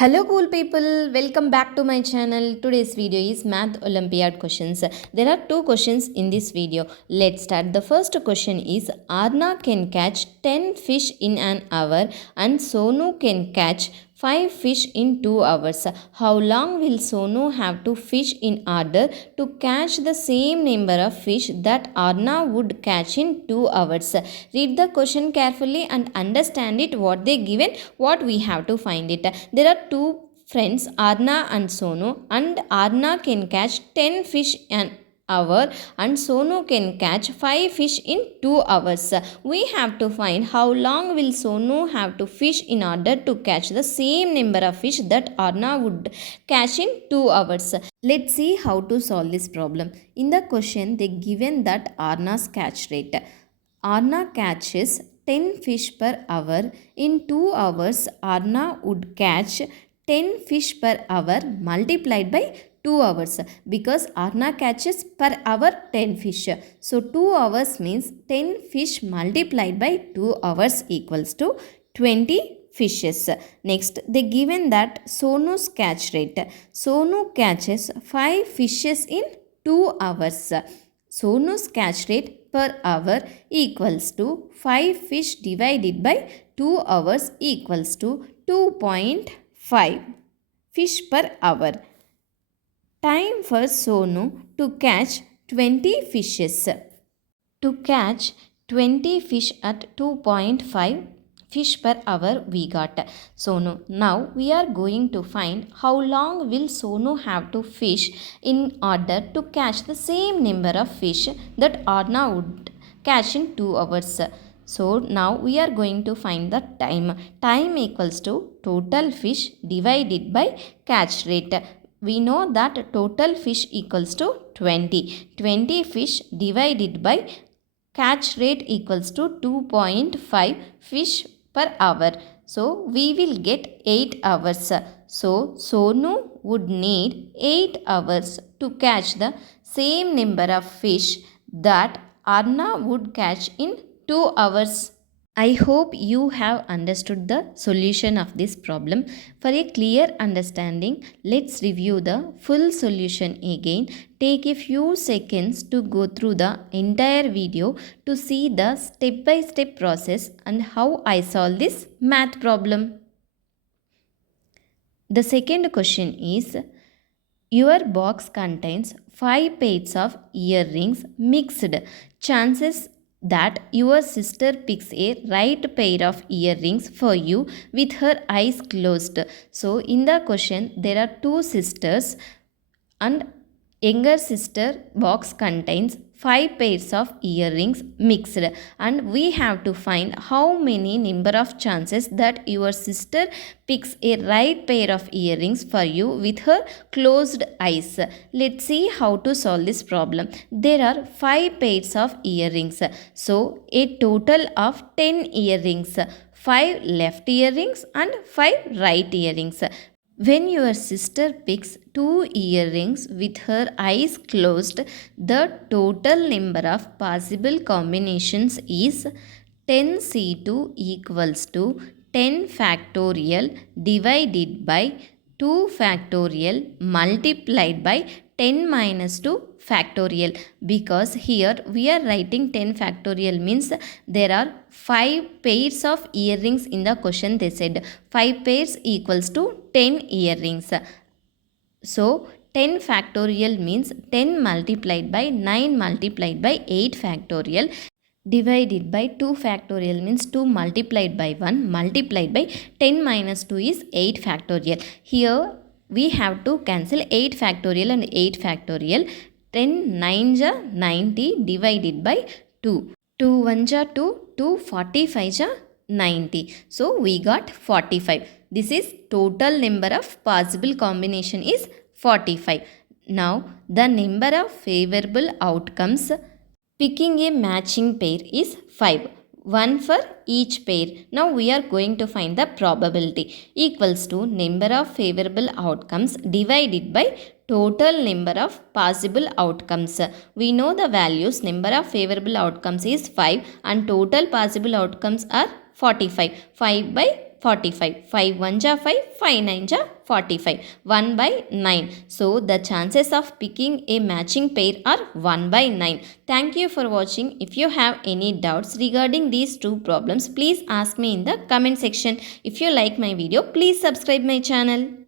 Hello cool people, welcome back to my channel. Today's video is Math Olympiad questions. There are two questions in this video. Let's start. The first question is Arna can catch 10 fish in an hour and Sonu can catch 5 fish in 2 hours. How long will Sonu have to fish in order to catch the same number of fish that Arna would catch in 2 hours? Read the question carefully and understand it what they given, what we have to find it. There are two friends, Arna and Sonu, and Arna can catch 10 fish an hour and Sonu can catch 5 fish in 2 hours. We have to find how long will Sonu have to fish in order to catch the same number of fish that Arna would catch in 2 hours. Let's see how to solve this problem. In the question they given that Arna's catch rate. Arna catches 10 fish per hour. In 2 hours, Arna would catch 10 fish per hour multiplied by 2 hours because Arna catches per hour 10 fish. So 2 hours means 10 fish multiplied by 2 hours equals to 20 fishes. Next, they given that Sonu's catch rate. Sonu catches 5 fishes in 2 hours. Sonu's catch rate per hour equals to 5 fish divided by 2 hours equals to 2.5 fish per hour. Time for Sonu to catch 20 fishes. To catch 20 fish at 2.5 fish per hour we got Sonu. Now we are going to find how long will Sonu have to fish in order to catch the same number of fish that Arna would catch in 2 hours. So now we are going to find the time. Time equals to total fish divided by catch rate. We know that total fish equals to 20. 20 fish divided by catch rate equals to 2.5 fish per hour. So we will get 8 hours. So Sonu would need 8 hours to catch the same number of fish that Arna would catch in 2 hours. I hope you have understood the solution of this problem. For a clear understanding, let's review the full solution again. Take a few seconds to go through the entire video to see the step-by-step process and how I solve this math problem. The second question is, your box contains 5 pairs of earrings mixed. Chances that your sister picks a right pair of earrings for you with her eyes closed. So in the question there are two sisters and younger sister box contains 5 pairs of earrings mixed and we have to find how many number of chances that your sister picks a right pair of earrings for you with her closed eyes. Let's see how to solve this problem. There are 5 pairs of earrings. So a total of 10 earrings. 5 left earrings and 5 right earrings. When your sister picks 2 earrings with her eyes closed, the total number of possible combinations is 10C2 equals to 10 factorial divided by 2 factorial multiplied by 10 minus 2 factorial, because here we are writing 10 factorial means there are 5 pairs of earrings in the question. They said 5 pairs equals to 10 earrings. So 10 factorial means 10 multiplied by 9 multiplied by 8 factorial divided by 2 factorial means 2 multiplied by 1 multiplied by 10 minus 2 is 8 factorial. Here we have to cancel 8 factorial and 8 factorial. 10 9 ja 90 divided by 2. 2 1 ja 2, 2 45 ja 90. So we got 45. This is total number of possible combination is 45. Now the number of favorable outcomes picking a matching pair is 5. 1 for each pair. Now we are going to find the probability equals to number of favorable outcomes divided by total number of possible outcomes. We know the values. Number of favorable outcomes is 5 and total possible outcomes are 45. 5 by 45. 5 1 ja 5, 5 9 ja 45. 1 by 9. So the chances of picking a matching pair are 1 by 9. Thank you for watching. If you have any doubts regarding these two problems, please ask me in the comment section. If you like my video, please subscribe my channel.